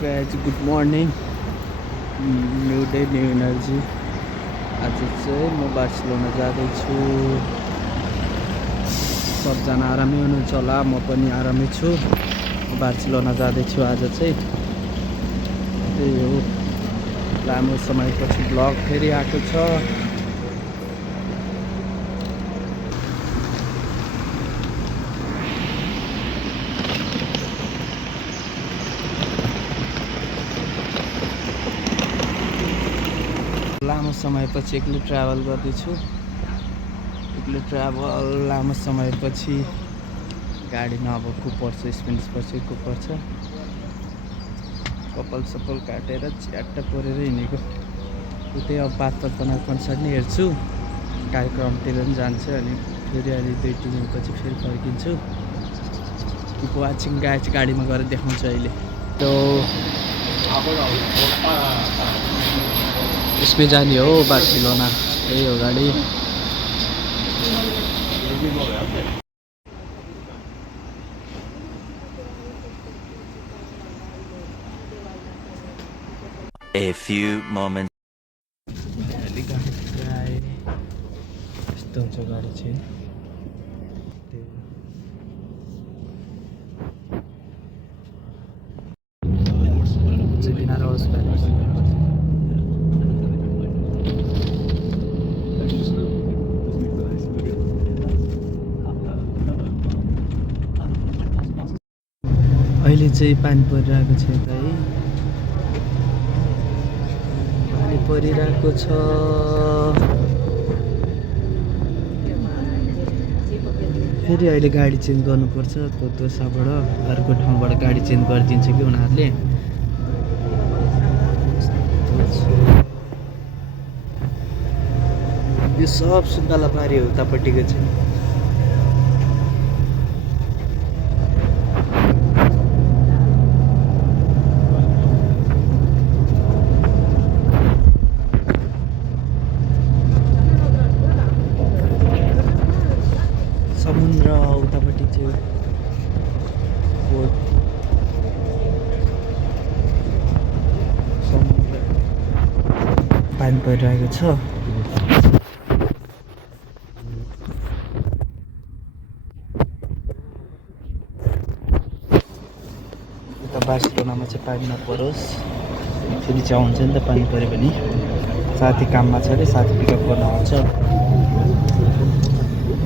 guys, good morning. New day, new energy. आज चाहिँ म बार्सिलोना जाँदैछु। सबजना आरामै हुनुहुन्छ होला, म पनि आरामै छु। बार्सिलोना जाँदैछु आज चाहिँ। त्यही हो, लामो समयपछि ब्लग फेरि आएको छ। लामो समयपछि एक्लै ट्राभल गर्दैछु। लामो समयपछि गाडीमा अब को पर्छ, स्पेन्डिस पर्छ को पर्छ। कपाल सपाल काटेर च्याट्ट परेर हिँडेको। उतै अब 5 बनाएको कन्सर्ट नै हेर्छु, कार्यक्रमतिर पनि जान्छु। अनि फेरि अहिले 2-3 दिनपछि फेरि फर्किन्छु। किप वाचिङ गाइज, गाडीमा गएर देखाउँछु अहिले। त्यो यसमै जाने हो बार्सिलोना, यही हो गाडी। A few moments. यस्तो हुन्छ गाडी चाहिँ। अहिले चाहिँ पानी परिरहेको छ यता है, पानी परिरहेको छ। फेरि अहिले गाडी चेन्ज गर्नुपर्छ। तोसाबाट अर्को ठाउँबाट गाडी चेन्ज गरिदिन्छ कि उनीहरूले। यो सब सुन्तला पारी हो उतापट्टिको चाहिँ। समुद्र उतापट्टि थियो समुद्र, पानी परिरहेको छ। उता बार्सिलोनामा चाहिँ पानी नपरोस्, फेरि चाहिँ आउँछ नि त पानी पऱ्यो भने। साथी काममा छ अरे, साथी पिकअप गर्न आउँछ।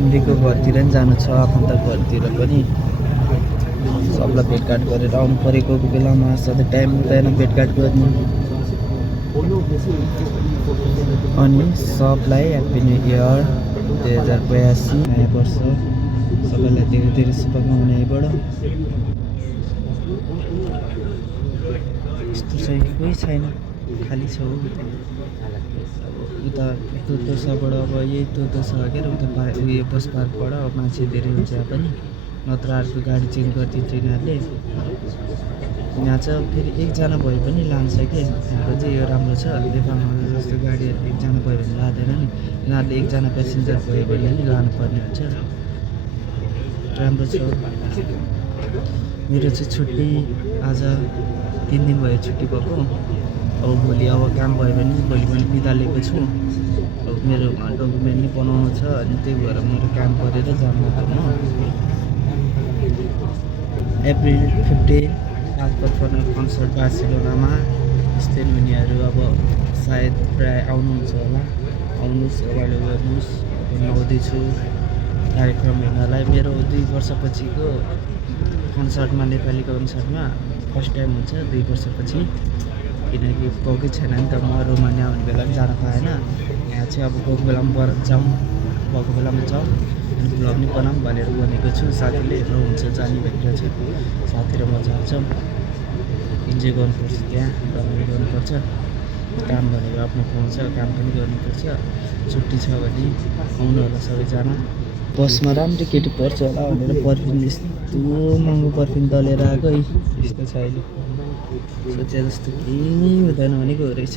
हिन्दीको घरतिर पनि जानु छ, आफन्त घरतिर पनि। सबलाई भेटघाट गरेर आउनु परेको बेलामा सधैँ टाइम हुँदैन भेटघाट गर्ने। अनि सबलाई ह्याप्पी न्यू इयर 2082 नयाँ वर्ष। सबैलाई धेरै धेरै शुभकामना यहीबाट। यस्तो चाहिँ कोही छैन, खाली छ हो। उता तोसाबाट अब यही तोसा के अरे उता उयो बस पार्कबाट अब मान्छे धेरै हुन्छ यहाँ पनि, नत्र अर्को गाडी चेन्ज गरिदिन्छ यिनीहरूले। यहाँ चाहिँ फेरि एकजना भए पनि लान्छ कि। यहाँको चाहिँ यो राम्रो छ, नेपालमा जस्तो गाडीहरू एकजना भयो भने लाँदैन नि। यिनीहरूले एकजना प्यासेन्जर भयो भने नि लानुपर्ने हुन्छ। राम्रो छ। मेरो चाहिँ छुट्टी आज 3 दिन भयो छुट्टी भएको। अब भोलि अब काम भयो भने भोलि पनि निकालेको छु। अब मेरो डकुमेन्ट नि बनाउनु छ, अनि त्यही भएर मेरो काम परेर जानु पर्छ। अप्रिल 15 आज कन्सर्ट बार्सिलोनामा। यस्तै उनीहरू अब सायद प्राय आउनुहुन्छ होला। आउनुहोस्, रमाइलो गर्नुहोस्। म आउँदैछु कार्यक्रम हेर्नलाई। मेरो 2 वर्षपछिको कन्सर्टमा, नेपालीको कन्सर्टमा फर्स्ट टाइम हुन्छ 2 वर्षपछि। किनकि गएकै छैन नि त म, रोमानिया हुने बेला पनि जान पाएन। यहाँ चाहिँ अब गएको बेलामा जाउँ, भएको बेलामा जाउँ, अनि ब्लग नि बनाऊँ भनेर भनेको छु। साथीले ल हुन्छ जाने भनेर छ। साथी र म जान्छौँ, इन्जोय गर्नुपर्छ, त्यहाँ रमाइलो गर्नुपर्छ। काम भनेको आफ्नो पाउँछ, काम पनि गर्नुपर्छ। छुट्टी छ भने आउनु होला सबैजना। बसमा राम्रो केटी पर्छ होला भनेर पर्फ्युम, यस्तो महँगो पर्फ्युम दलेर आएको है। यस्तो छ अहिले, सोचे जस्तो केही हुँदैन भनेको हो रहेछ।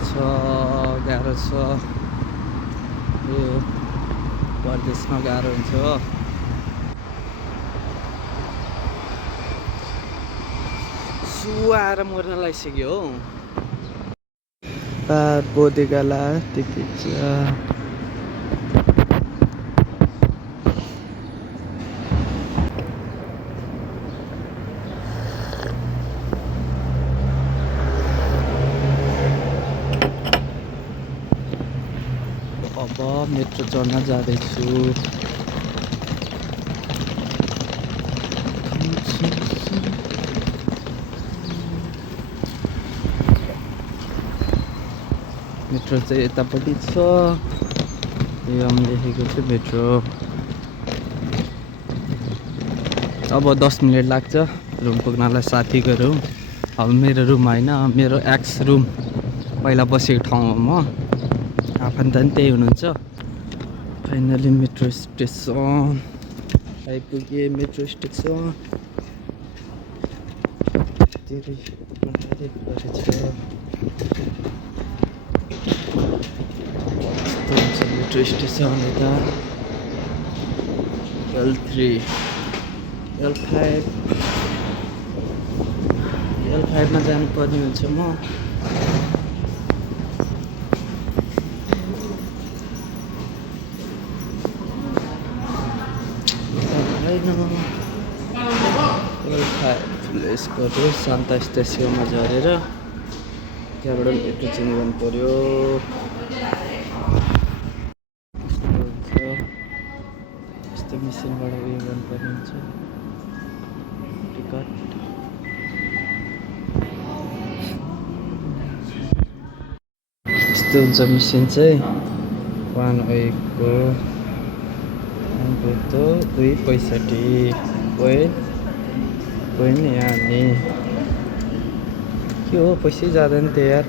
गाह्रो छ यो परदेशमा गाह्रो हुन्छ हो। सुहाएर मर्न लागिसक्यो हो। बोदेगाला टिकट छ। अब मेट्रो चढ्न जाँदैछु। मेट्रो चाहिँ यतापट्टि छ। यो लेखेको छ मेट्रो। अब 10 मिनट लाग्छ रुम पुग्नलाई साथीको रुम। अब मेरो रुम होइन, मेरो एक्स रुम पहिला बसेको ठाउँमा म आफन्त नि त्यही हुनुहुन्छ। फाइनली मेट्रो स्टेसन आइपुगेँ। मेट्रो स्टेसन धेरै मेट्रो स्टेसन यता L3 L5 मा जानुपर्ने हुन्छ म। प्लेस गऱ्यो शान्ता स्टेसनमा झरेर त्यहाँबाट मेट्रो चेन्ज गर्नु पर्यो। यस्तो मिसिनबाट उयो गर्नुपर्ने हुन्छ टिकट। यस्तो हुन्छ मिसिन चाहिँ 1 को 2.65 कोही नि यहाँ नि के हो पैसै जाँदैन त्यो यार।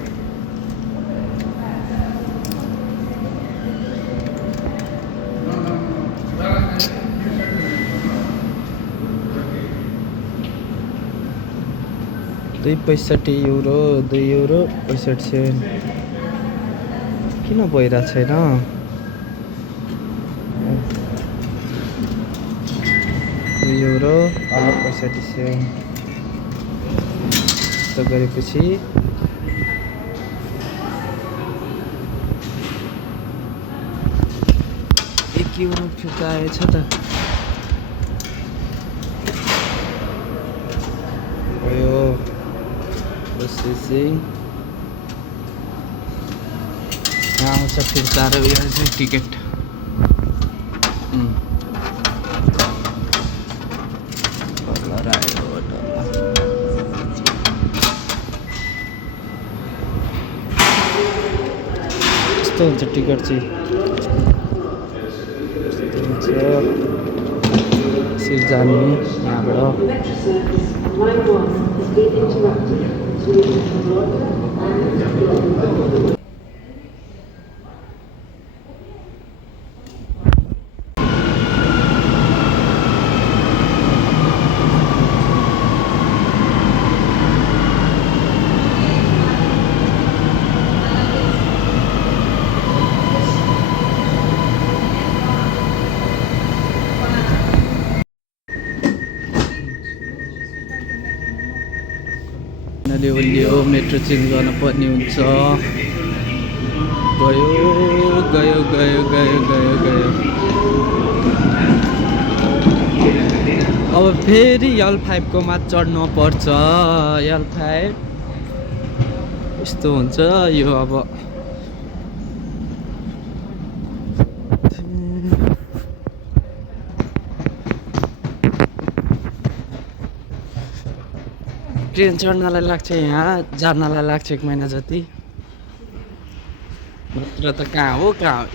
€2.65 €2.65 किन भइरहेको छैन? €2.65 यस्तो गरेपछि €1 फिर्ता आएछ त। यो प्रोसेसिङ यहाँ आउँछ फिर्ता र उयो चाहिँ टिकट। यस्तो हुन्छ टिकट चाहिँ। यसरी जाने यहाँबाट। लियो मेट्रो चेन्ज गर्नु पर्ने हुन्छ। गयो। अब फेरि L5 को मा चढ्नु पर्छ। L5 यस्तो हुन्छ यो। अब ट्रेन चढ्नलाई लाग्छ यहाँ जान्नलाई लाग्छ 1 महिना जति। नत्र त कहाँ हो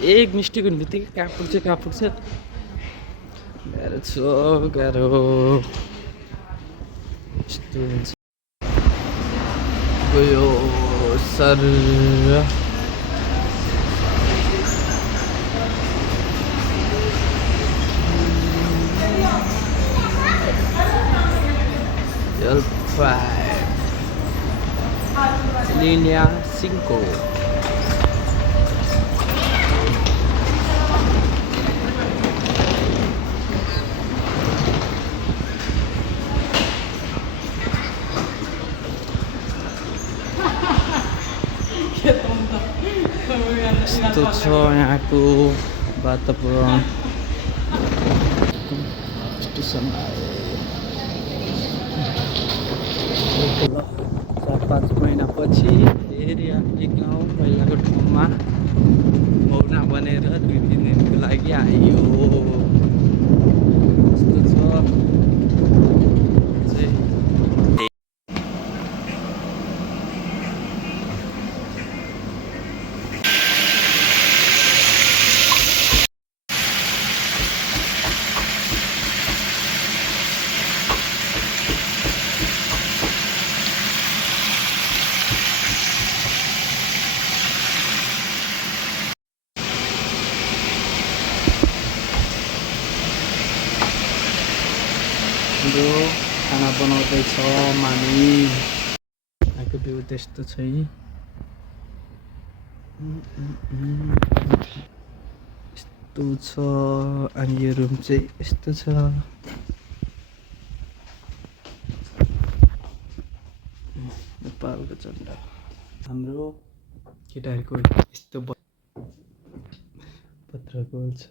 एक मिस्टेक हुने बित्तिकै कहाँ पुग्छ। गाह्रो यस्तो हुन्छ। गयो सर L5 Línea 5 यस्तो छ यहाँको वातावरण यस्तो छ। 4-5 महिनापछि फेरि आफ्नै गाउँ पहिलाको ठाउँमा पाहुना बनेर 2-3 दिनको लागि आयो। यस्तो छ चाहिँ। हाम्रो खाना बनाउँदैछ मामी। यहाँको भ्यू त्यस्तो छ है। यस्तो छ अनि यो रुम चाहिँ यस्तो छ। नेपालको झन्डा हाम्रो केटाहरूको यस्तो पत्रको छ।